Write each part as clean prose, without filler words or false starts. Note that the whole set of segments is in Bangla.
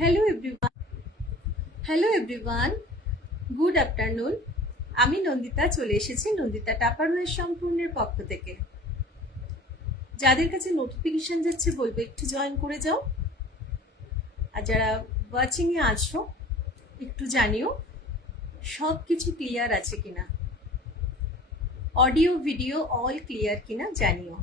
Hello everyone hello everyone good afternoon. আমি নন্দিতা চলে এসেছি নন্দিতা টাপারওয়্যার সম্পূর্ণের পক্ষ থেকে। যাদের কাছে নোটিফিকেশন যাচ্ছে বলবো একটু জয়েন করে যাও, আর যারা ওয়াচিং এ আছো একটু জানিও সব কিছু ক্লিয়ার আছে কিনা, অডিও ভিডিও অল ক্লিয়ার কিনা জানিও।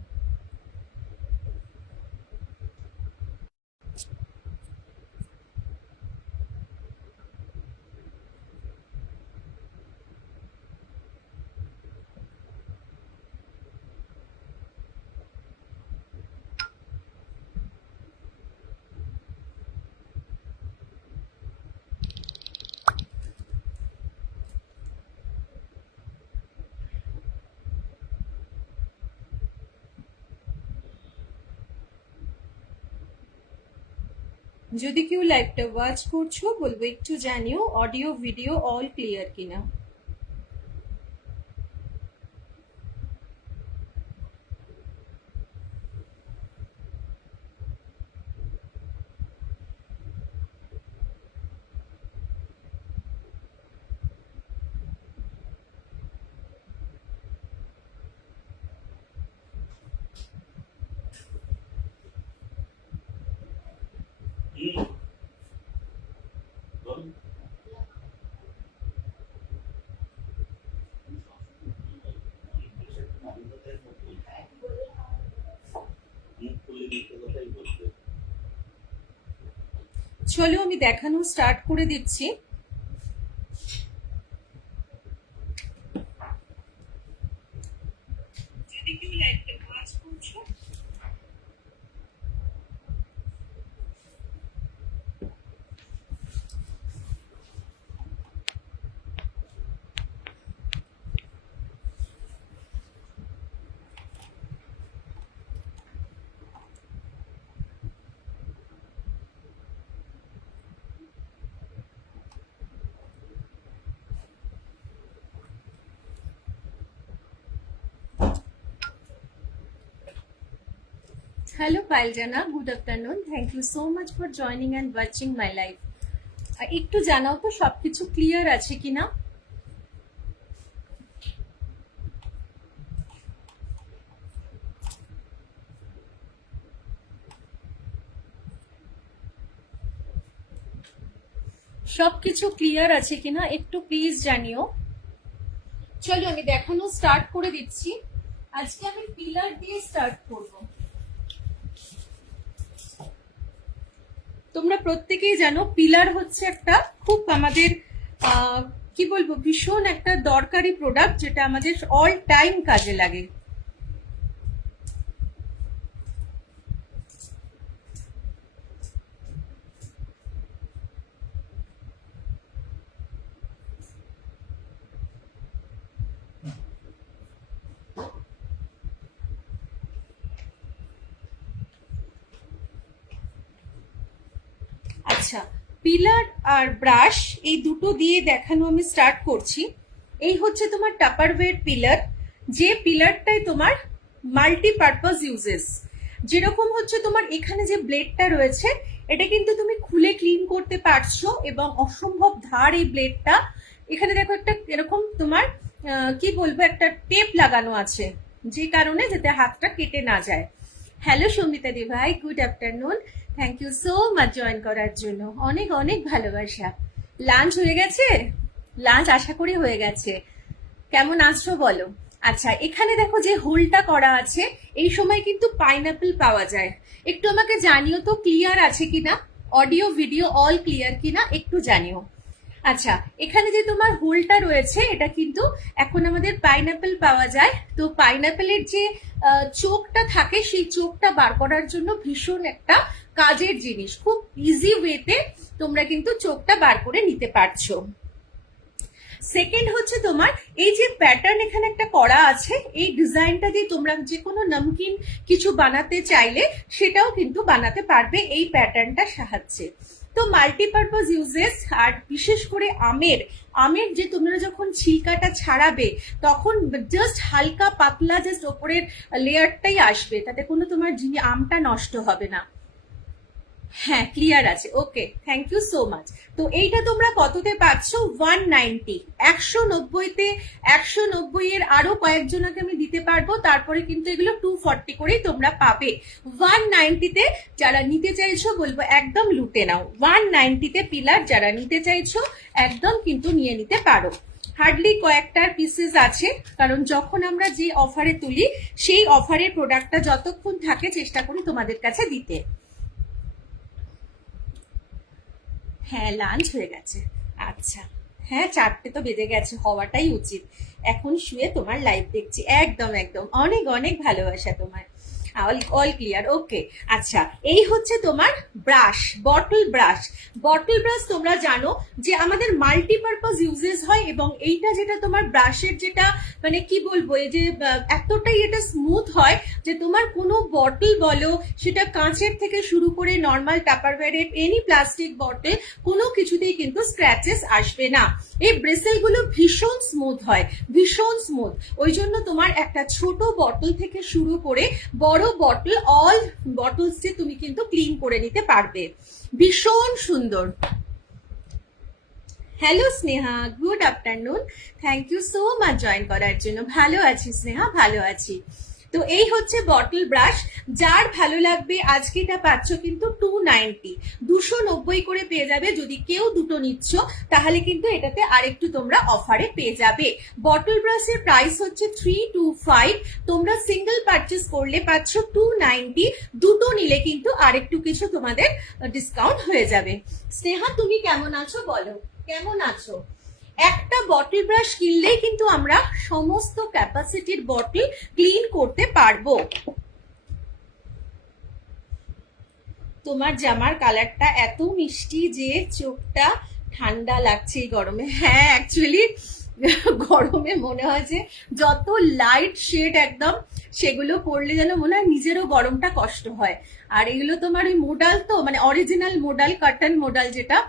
যদি কেউ লাইভটা ওয়াচ করছো বলবো একটু জানিও অডিও ভিডিও অল ক্লিয়ার কিনা। চলো আমি দেখানো স্টার্ট করে দিচ্ছি। যদি কেউ লাইভটা ওয়াচ করছো Hello Paljana, good afternoon. Thank you so much for joining and watching my live. একটু জানাও তো সবকিছু ক্লিয়ার আছে কিনা। সবকিছু ক্লিয়ার আছে কিনা একটু প্লিজ জানিও। চলো আমি দেখানো স্টার্ট করে দিচ্ছি। আজকে আমি পিলার দিয়ে স্টার্ট করব। তোমরা প্রত্যেকেই জানো পিলার হচ্ছে একটা খুব আমাদের কি বলবো ভীষণ একটা দরকারি প্রোডাক্ট, যেটা আমাদের অল টাইম কাজে লাগে। আচ্ছা, পিলার আর ব্রাশ এই দুটো দিয়ে দেখানো আমি স্টার্ট করছি। এই হচ্ছে তোমার টাপারওয়্যার পিলার, যে পিলারটাই তোমার মাল্টিপারপাস ইউজেস। যেরকম হচ্ছে তোমার এখানে যে ব্লেডটা রয়েছে এটা কিন্তু তুমি খুলে ক্লিন করতে পারছো, এবং অসম্ভব ধার এই ব্লেডটা। এখানে দেখো একটা এরকম তোমার কি বলবো একটা টেপ লাগানো আছে, যে কারণে যাতে হাতটা কেটে না যায়। হ্যালো সঙ্গীতা দি ভাই, good afternoon. Thank you so much join করার জন্য, অনেক অনেক ভালোবাসা। লাঞ্চ হয়ে গেছে? লাঞ্চ আশা করি হয়ে গেছে। কেমন আছো বলো। আচ্ছা, এখানে দেখো যে হোলটা করা আছে, এই সময় কিন্তু পাইনাপেল পাওয়া যায়। একটু আমাকে জানিও তো ক্লিয়ার আছে কিনা, অডিও ভিডিও অল ক্লিয়ার কিনা একটু জানিও। আচ্ছা, এখানে যে তোমার হোলটা রয়েছে এটা কিন্তু এখন আমাদের পাইনাপেল পাওয়া যায়। তো পাইনাপেলের যে চোখটা থাকে সেই চোখটা বার করার জন্য ভীষণ একটা কাজের জিনিস। খুব ইজি ওয়েতে তোমরা কিন্তু চোখটা বার করে নিতে পারছো। সেকেন্ড হচ্ছে তোমার এই যে প্যাটার্ন এখানে একটা করা আছে, এই ডিজাইনটা দিয়ে তোমরা যে কোনো নমকিন কিছু বানাতে চাইলে সেটাও কিন্তু বানাতে পারবে এই প্যাটার্নটার সাহায্যে। তো মাল্টিপারপাস ইউজেস। আর বিশেষ করে আমের আমের যে তোমরা যখন ছিলকাটা ছাড়াবে তখন জাস্ট হালকা পাতলা জাস্ট ওপরের লেয়ারটাই আসবে, তাতে কোনো তোমার আমটা নষ্ট হবে না। হ্যাঁ ক্লিয়ার আছে, ওকে, থ্যাংক ইউ সো মাচ। তো এইটা তোমরা কততে পাচ্ছ? 190, 190-তে, 190 এর আরো কয়েকজনকে আমি দিতে পারবো, তারপরে কিন্তু এগুলো 240 করেই তোমরা পাবে। 190-তে যারা নিতে চাইছো বলবো একদম লুটে নাও। 190-তে পিলার যারা নিতে চাইছো একদম কিন্তু নিয়ে নিতে পারো। হার্ডলি কয়েকটার পিসেস আছে, কারণ যখন আমরা যে অফারে তুলি সেই অফারের প্রোডাক্টটা যতক্ষণ থাকে চেষ্টা করি তোমাদের কাছে দিতে। হ্যাঁ লাঞ্চ হয়ে গেছে, আচ্ছা। হ্যাঁ 4টে তো বেজে গেছে, হওয়াটাই উচিত। এখন শুয়ে তোমার লাইভ দেখছি, একদম একদম, অনেক অনেক ভালোবাসা তোমার। অল অল ক্লিয়ার, ওকে। আচ্ছা, এই হচ্ছে তোমার brush, bottle brush. Bottle brush তোমরা জানো যে আমাদের মাল্টিপারপাস ইউজেস হয়, এবং এইটা যেটা তোমার ব্রাশের যেটা মানে কি বলবো, এই যে এতটাই এটা স্মুথ হয় যে তোমার কোনো বটল বলো, সেটা কাঁচের থেকে শুরু করে নর্মাল টাপারওয়্যারের এনি প্লাস্টিক বটল, কোনো কিছুতেই কিন্তু স্ক্র্যাচেস আসবে না। এই ব্রেসেল গুলো ভীষণ স্মুথ হয়, ভীষণ স্মুথ। ওই জন্য তোমার একটা ছোট বটল থেকে শুরু করে বড় বটল, অল বটলস যে তুমি কিন্তু ক্লিন করে নিতে পারবে। ভীষণ সুন্দর। Hello Sneha, good afternoon, thank you so much join করার জন্য। ভালো আছি স্নেহা, ভালো আছি। তো এই হচ্ছে বটল ব্রাশ, যার ভালো লাগবে আজকে এটা পাচ্ছ কিন্তু 290, 290 করে পেয়ে যাবে। যদি কেউ দুটো নিচ্ছ তাহলে কিন্তু এটাতে আরেকটু তোমরা অফারে পেয়ে যাবে। বটল ব্রাশের প্রাইস হচ্ছে 325, তোমরা সিঙ্গেল পারচেস করলে পাচ্ছ 290, দুটো নিলে কিন্তু আরেকটু কিছু তোমাদের ডিসকাউন্ট হয়ে যাবে। স্নেহা তুমি কেমন আছো বলো, কেমন আছো? একটা বটল ব্রাশ কিনলেই কিন্তু আমরা সমস্ত ক্যাপাসিটির বটল ক্লিন করতে পারবো। তোমার জামার কালারটা এত মিষ্টি যে চোখটা ঠান্ডা লাগছে এই গরমে। হ্যাঁ অ্যাকচুয়ালি গরমে মনে হয় যে যত লাইট শেড একদম সেগুলো পরলে যেন মনে হয় নিজেরও গরমটা কষ্ট হয়। আর এগুলো তোমার ওই মোডাল, তো মানে অরিজিনাল মোডাল, কার্টন মোডাল যেটা,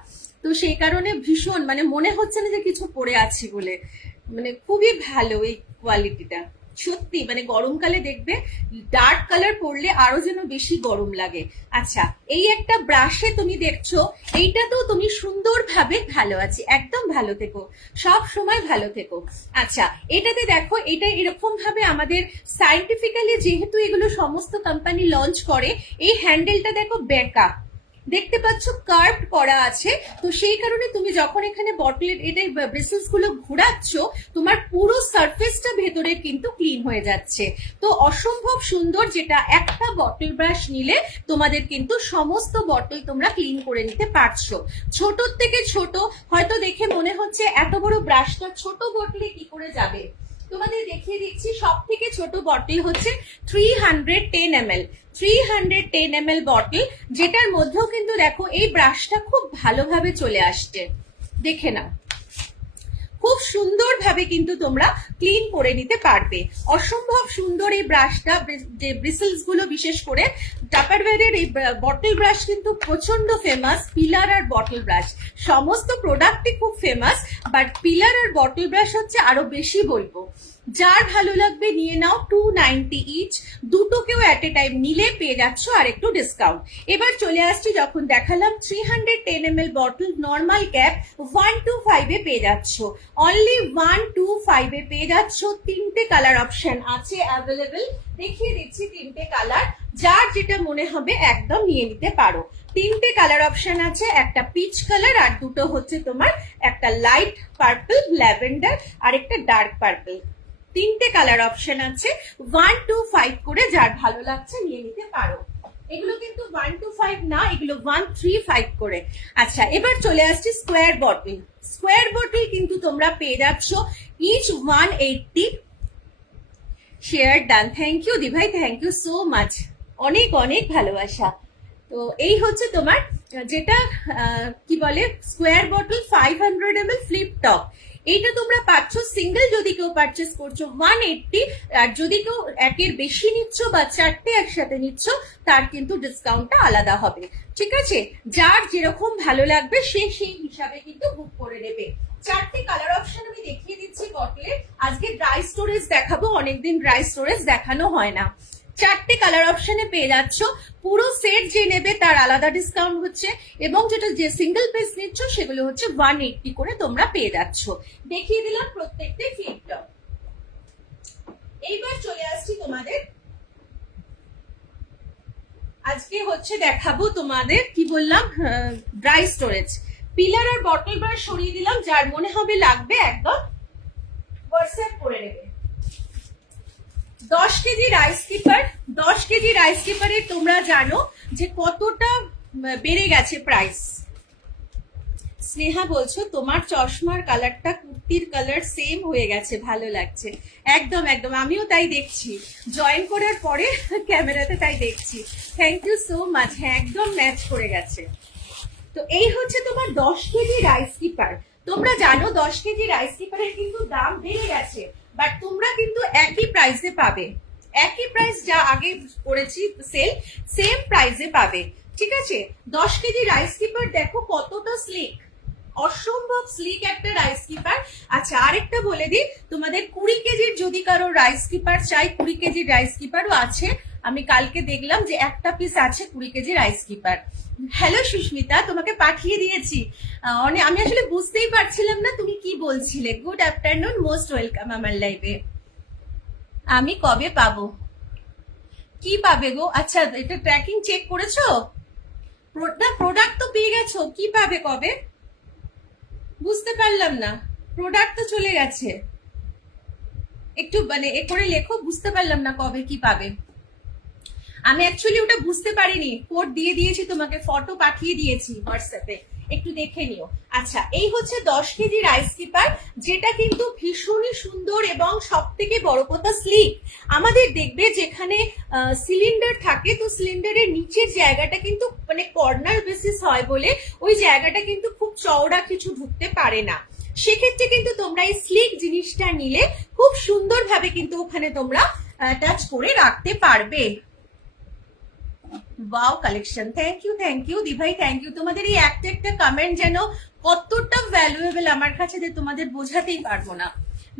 তো সেই কারণে ভীষণ মানে মনে হচ্ছে না যে কিছু পরে আছি বলে, মানে খুবই ভালো এই কোয়ালিটিটা সত্যি। মানে গরমকালে দেখবে ডার্ক কালার পরলে আরো যেন বেশি গরম লাগে। আচ্ছা, এই একটা ব্রাশে তুমি দেখছো, এইটাতেও তুমি সুন্দরভাবে ভালো আছি, একদম ভালো থেকো, সব সময় ভালো থেকো। আচ্ছা, এটাতে দেখো, এটা এরকম ভাবে আমাদের সায়েন্টিফিক্যালি যেহেতু এগুলো সমস্ত কোম্পানি লঞ্চ করে, এই হ্যান্ডেলটা দেখো বেঁকা, দেখতে পাচ্ছ কার্ভ করা আছে। তো সেই কারণে তুমি যখন এখানে বটলের এটা ব্রেসেস গুলো ঘোরাচ্ছ, তোমার পুরো সারফেসটা ভেতরে কিন্তু ক্লিন হয়ে যাচ্ছে। তো অসম্ভব সুন্দর, যেটা একটা বটল ব্রাশ নিলে তোমাদের কিন্তু সমস্ত বটল তোমরা ক্লিন করে নিতে পারছো। ছোটর থেকে ছোট, হয়তো দেখে মনে হচ্ছে এত বড় ব্রাশটা ছোট বটলে কি করে যাবে, তোমাদের দেখিয়ে দিচ্ছি। সব থেকে ছোট বটল হচ্ছে 310 ml, 310 ml বটল, যেটার মধ্যেও কিন্তু দেখো এই ব্রাশটা খুব ভালোভাবে চলে আসছে, দেখে নাও। খুব সুন্দরভাবে কিন্তু তোমরা ক্লিন করে নিতে পারবে। অসম্ভব সুন্দর এই ব্রাশটা, যে ব্রিসেলস গুলো বিশেষ করে টাপারওয়্যারের এই বটল ব্রাশ কিন্তু প্রচন্ড ফেমাস। পিলার আর বটল ব্রাশ সমস্ত প্রোডাক্টই খুব ফেমাস, বাট পিলার আর বটল ব্রাশ হচ্ছে আরো বেশি বলবো। যার ভালো লাগবে নিয়ে নাও, 290 ইচ, দুটোকেও অ্যাট এ টাইম নিলে পেয়ে যাচ্ছ আর একটু ডিসকাউন্ট। এবার চলে আসছি, যখন দেখালাম 310 ml বটল নর্মাল ক্যাপ 125 এ পেয়ে যাচ্ছ, অনলি 125 এ পেয়ে যাচ্ছ। তিনটে কালার অপশন আছে অ্যাভেলেবেল, দেখিয়ে দিচ্ছি তিনটে কালার, যার যেটা মনে হবে একদম নিয়ে নিতে পারো। তিনটে কালার অপশন আছে, একটা পিচ কালার, আর দুটো হচ্ছে তোমার একটা লাইট পার্পল ল্যাভেন্ডার আর একটা ডার্ক পার্পল। তিনটে কালার অপশন আছে, 125 করে যার ভালো লাগছে নিয়ে নিতে পারো। এগুলো কিন্তু 125 না, এগুলো 135 করে। আচ্ছা, এবার চলে আসছি স্কোয়ার বটল। স্কোয়ার বটল কিন্তু তোমরা পেয়ে যাচ্ছ each 180। Share done, thank you দিভাই, থ্যাংক ইউ সো মাচ, অনেক অনেক ভালোবাসা। তো এই হচ্ছে তোমার যেটা কি বলে square bottle 500 ml flip top. এইটা তোমরা পাচ্ছ সিঙ্গেল, যদি কেউ পারচেস করছো 180, আর যদি কেউ একের বেশি নিচ্ছ বা চারটে একসাথে নিচ্ছ তার কিন্তু ডিসকাউন্টটা আলাদা হবে। ঠিক আছে, যার যেরকম ভালো লাগবে সে সেই হিসাবে কিন্তু বুক করে নেবে। চারটে কালার অপশন আমি দেখিয়ে দিচ্ছি বটলে। আজকে ড্রাই স্টোরেজ দেখাবো, অনেকদিন ড্রাই স্টোরেজ দেখানো হয় না। চারটে কালার অপশনে পেয়ে যাচ্ছ। পুরো সেট যে নেবে তার আলাদা ডিসকাউন্ট হচ্ছে, এবং যেটা যে সিঙ্গেল পিস নিচ্ছ সেগুলো হচ্ছে 180 করে তোমরা পেয়ে যাচ্ছ। দেখিয়ে দিলাম প্রত্যেকটা ফিটটা। এইবার চলে আসছি তোমাদের, আজকে হচ্ছে দেখাবো তোমাদের কি বললাম, ড্রাই স্টোরেজ পিলার আর বটল ব্রাশ সরিয়ে দিলাম, যার মনে হবে লাগবে একদম হোয়াটসঅ্যাপ করে নেবে। 10 KG rice keeper, 10 KG rice কিপারে তোমরা জানো যে কতটা বেড়ে গেছে প্রাইস। স্নেহা বলছো তোমার চশমার কালারটা কুর্তির কালার সেম হয়ে গেছে, ভালো লাগছে। একদম একদম, আমিও তাই দেখছি, জয়েন করার পরে ক্যামেরাতে তাই দেখছি। Thank you so much. হ্যাঁ, একদম ম্যাচ করে গেছে। তো এই হচ্ছে তোমার 10 কেজি রাইস কিপার। তোমরা জানো 10 কেজি রাইস কিপারের কিন্তু দাম বেড়ে গেছে, বাট তোমরা কিন্তু একই প্রাইসে পাবে, একই প্রাইস যা আগে করেছি সেল, সেম প্রাইসে পাবে। ঠিক আছে, 10 কেজি রাইস কিপার দেখো কতটা স্লিক, অসম্ভব স্লিক একটা রাইস কিপার। আচ্ছা, আরেকটা বলে দিই তোমাদের, 20 কেজির যদি কারো রাইস কিপার চাই, 20 কেজির রাইস কিপারও আছে। আমি কালকে দেখলাম যে একটা পিস আছে 20 KG rice keeper. Hello Susmita, তোমাকে পাঠিয়ে দিয়েছি। আমি আসলে বুঝতেই পারছিলাম না তুমি কি বলছিলে। গুড আফটারনুন, মোস্ট ওয়েলকাম আমার লাইভে। আমি কবে পাবো? কি পাবে গো? আচ্ছা, এটা ট্র্যাকিং চেক করেছো? প্রোডাক্ট তো পেয়ে গেছো, কি পাবে কবে? বুঝতে পারলাম না, প্রোডাক্ট তো চলে গেছে। একটু মানে এ করে লেখো, বুঝতে পারলাম না কবে কি পাবে। আমি অ্যাকচুয়ালি ওটা বুঝতে পারিনি, কোড দিয়ে দিয়েছি তোমাকে, ফটো পাঠিয়ে দিয়েছি হোয়াটসঅ্যাপে, একটু দেখে নিও। আচ্ছা, এই হচ্ছে 10 কেজি রাইস কিপার, যেটা কিন্তু ভীষণই সুন্দর এবং সব থেকে বড় কথা স্লিক। আমাদের দেখবে যেখানে সিলিন্ডার থাকে, তো সিলিন্ডারের নিচের জায়গাটা কিন্তু মানে কর্নার বেসিস হয় বলে ওই জায়গাটা কিন্তু খুব চওড়া কিছু ঢুকতে পারে না। সেক্ষেত্রে কিন্তু তোমরা এই স্লিক জিনিসটা নিলে খুব সুন্দরভাবে কিন্তু ওখানে তোমরা অ্যাটাচ করে রাখতে পারবে। ওয়াও কালেকশন, থ্যাংক ইউ দিভাই, থ্যাংক ইউ। তোমাদের এই একটা একটা কমেন্ট যেন কতটা ভ্যালুয়েবল আমার কাছে যে তোমাদের বোঝাতেই পারবো না,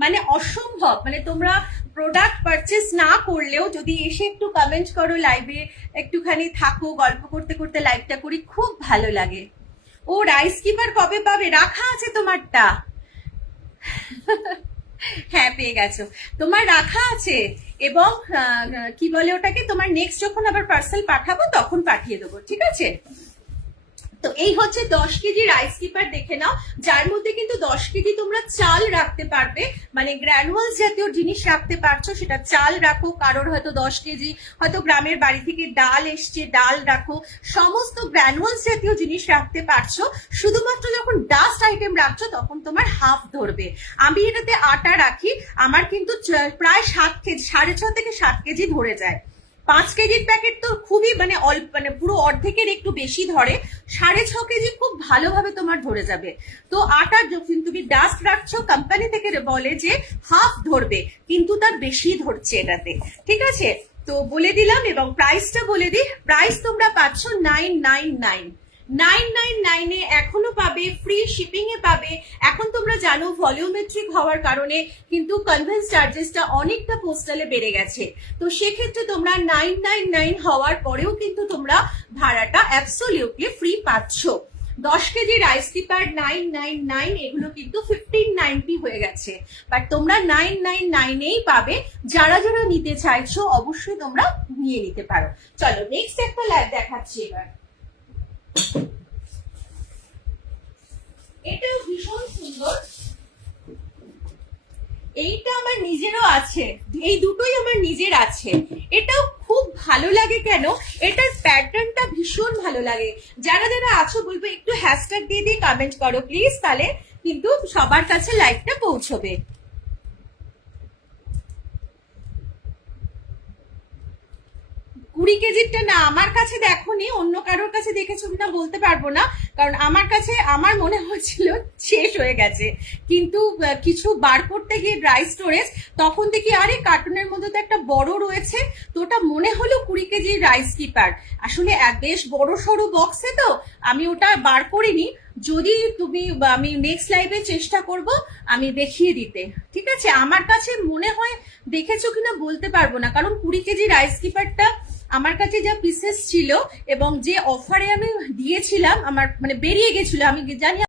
মানে অসম্ভব। মানে তোমরা প্রোডাক্ট পারচেস না করলেও যদি এসে একটু কমেন্ট করো, লাইভে একটুখানি থাকো, গল্প করতে করতে লাইভটা করি, খুব ভালো লাগে। ও রাইস কিপার কবে পাবে? রাখা আছে তোমারটা? হ্যাঁ, পেয়ে গেছো, তোমার রাখা আছে। এবং কি বলে ওটাকে, তোমার নেক্সট যখন আবার পার্সেল পাঠাবো তখন পাঠিয়ে দেবো, ঠিক আছে? তো এই হচ্ছে 10 কেজি রাইস কিপার, দেখে নাও, যার মধ্যে কিন্তু 10 কেজি তোমরা চাল রাখতে পারবে, মানে গ্র্যানুয়ালস জাতীয় জিনিস রাখতে পারছো, সেটা চাল রাখো, কারোর হয়তো 10 কেজি হয়তো গ্রামের বাড়ি থেকে ডাল এসছে, ডাল রাখো, সমস্ত গ্র্যানুয়ালস জাতীয় জিনিস রাখতে পারছো। শুধুমাত্র যখন ডাস্ট আইটেম রাখছো তখন তোমার হাফ ধরবে। আমি এটাতে আটা রাখি, আমার কিন্তু প্রায় 7 কেজি, 6.5 থেকে 7 কেজি ধরে যায়। 5 কেজির প্যাকেট তো খুবই মানে অল্প, মানে পুরো অর্ধেকের একটু বেশি ধরে, 6.5 কেজি খুব ভালোভাবে তোমার ধরে যাবে। তো আটা যখন তুমি ডাস্ট রাখছো, কোম্পানি থেকে বলে যে হাফ ধরবে, কিন্তু তার বেশি ধরছে এটাতে, ঠিক আছে? তো বলে দিলাম, এবং প্রাইসটা বলে দিই, প্রাইস তোমরা পাচ্ছ 999, 999 এ এখনো পাবে, ফ্রি শিপিং এ পাবে। এখন তোমরা জানো ভলিউমেট্রিক হওয়ার কারণে কিন্তু কনভেন্স চার্জেসটা অনেকটা পোস্টালে বেড়ে গেছে। তো সেক্ষেত্রে তোমরা 999 হওয়ার পরেও কিন্তু তোমরা ভাড়াটা অ্যাবসলিউটলি ফ্রি পাচ্ছ। 10 কেজি রাইস কিপার 999, এগুলো কিন্তু 1590 হয়ে গেছে, বাট তোমরা 999 পাবে। যারা যারা নিতে চাইছো অবশ্যই তোমরা নিয়ে নিতে পারো। চলো নেক্সট একটা লাইভ দেখাচ্ছি এবার। এটাও ভীষণ সুন্দর, এইটা আমার নিজেরও আছে, এই দুটোই আমার নিজের আছে। এটাও খুব ভালো লাগে, কেন এটার প্যাটার্নটা ভীষণ ভালো লাগে। যারা যারা আছো বলবো একটু হ্যাশট্যাগ দিয়ে দিয়ে কমেন্ট করো প্লিজ, তাহলে কিন্তু সবার কাছে লাইভটা পৌঁছবে। 20 কেজিরটা না আমার কাছে দেখোনি, অন্য কারোর কাছে দেখেছো কিনা বলতে পারবো না, কারণ আমার কাছে আমার মনে হচ্ছিল শেষ হয়ে গেছে, কিন্তু কিছু বার করতে গিয়ে ড্রাই স্টোরেজ তখন দেখি আরে কার্টুনের মধ্যে তো একটা বড় রয়েছে, তো ওটা মনে হলো 20 কেজি রাইস কিপার। আসলে বেশ বড় সড়ো বক্সে তো আমি ওটা বার করিনি। যদি তুমি আমি নেক্সট লাইভে চেষ্টা করব আমি দেখিয়ে দিতে, ঠিক আছে? আমার কাছে মনে হয় দেখেছো কিনা বলতে পারবো না, কারণ 20 কেজি রাইস কিপারটা আমার কাছে যা পিসেস ছিল এবং যে অফারে আমি দিয়েছিলাম আমার মানে বেরিয়ে গেছিল, আমি জানি